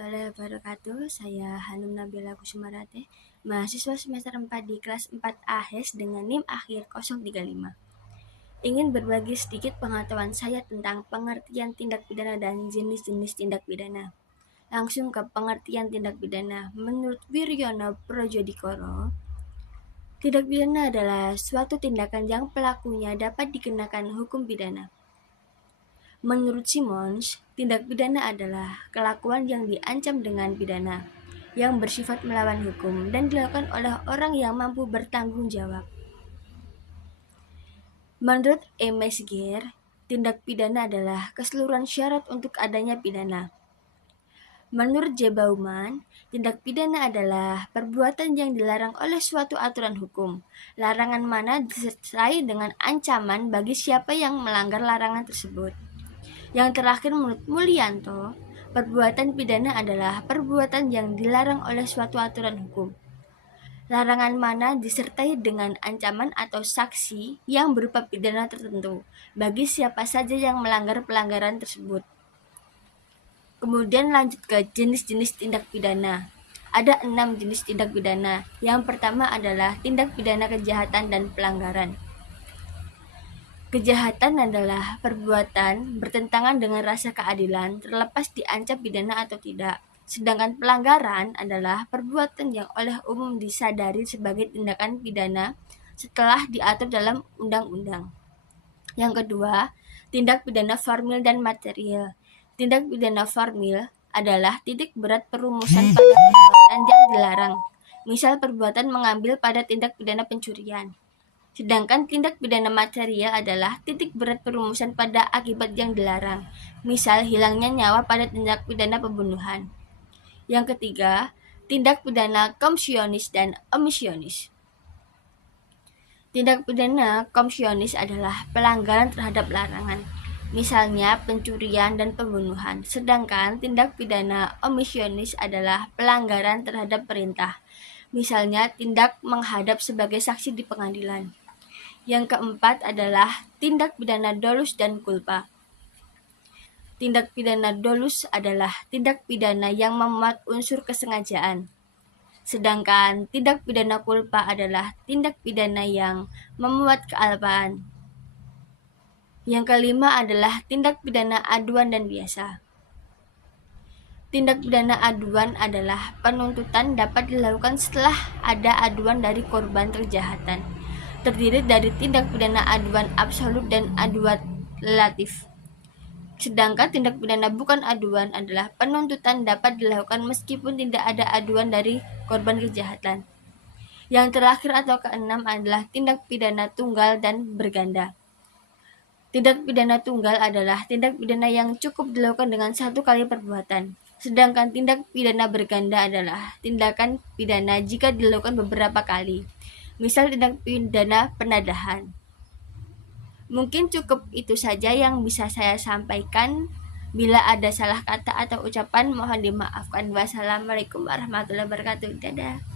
warahmatullahi wabarakatuh. Saya Hanum Nabila Kusumarate, mahasiswa semester 4 di kelas 4 AHES dengan NIM akhir 035. Ingin berbagi sedikit pengetahuan saya tentang pengertian tindak pidana dan jenis-jenis tindak pidana. Langsung ke pengertian tindak pidana. Menurut Wiryono Projodikoro, tindak pidana adalah suatu tindakan yang pelakunya dapat dikenakan hukum pidana. Menurut Simons, tindak pidana adalah kelakuan yang diancam dengan pidana, yang bersifat melawan hukum dan dilakukan oleh orang yang mampu bertanggung jawab. Menurut Mesgeer, tindak pidana adalah keseluruhan syarat untuk adanya pidana. Menurut J. Bauman, tindak pidana adalah perbuatan yang dilarang oleh suatu aturan hukum. Larangan mana disertai dengan ancaman bagi siapa yang melanggar larangan tersebut. Yang terakhir menurut Mulyanto, perbuatan pidana adalah perbuatan yang dilarang oleh suatu aturan hukum. Larangan mana disertai dengan ancaman atau sanksi yang berupa pidana tertentu bagi siapa saja yang melanggar pelanggaran tersebut. Kemudian lanjut ke jenis-jenis tindak pidana. Ada 6 jenis tindak pidana. Yang pertama adalah tindak pidana kejahatan dan pelanggaran. Kejahatan adalah perbuatan bertentangan dengan rasa keadilan terlepas diancam pidana atau tidak. Sedangkan pelanggaran adalah perbuatan yang oleh umum disadari sebagai tindakan pidana setelah diatur dalam undang-undang. Yang kedua, tindak pidana formil dan material. Tindak pidana formil adalah titik berat perumusan pada perbuatan yang dilarang. Misal perbuatan mengambil pada tindak pidana pencurian. Sedangkan tindak pidana material adalah titik berat perumusan pada akibat yang dilarang, misal hilangnya nyawa pada tindak pidana pembunuhan. Yang ketiga, tindak pidana komisionis dan omisionis. Tindak pidana komisionis adalah pelanggaran terhadap larangan, misalnya pencurian dan pembunuhan. Sedangkan tindak pidana omisionis adalah pelanggaran terhadap perintah, misalnya tindak menghadap sebagai saksi di pengadilan. Yang keempat adalah tindak pidana dolus dan culpa. Tindak pidana dolus adalah tindak pidana yang memuat unsur kesengajaan. Sedangkan tindak pidana culpa adalah tindak pidana yang memuat kealpaan. Yang kelima adalah tindak pidana aduan dan biasa. Tindak pidana aduan adalah penuntutan dapat dilakukan setelah ada aduan dari korban kejahatan. Terdiri dari tindak pidana aduan absolut dan aduan relatif. Sedangkan tindak pidana bukan aduan adalah penuntutan dapat dilakukan meskipun tidak ada aduan dari korban kejahatan. Yang terakhir atau keenam adalah tindak pidana tunggal dan berganda. Tindak pidana tunggal adalah tindak pidana yang cukup dilakukan dengan satu kali perbuatan. Sedangkan tindak pidana berganda adalah tindakan pidana jika dilakukan beberapa kali. Misal tindak pidana penadahan. Mungkin cukup itu saja yang bisa saya sampaikan. Bila ada salah kata atau ucapan mohon dimaafkan. Wassalamualaikum warahmatullahi wabarakatuh. Dadah.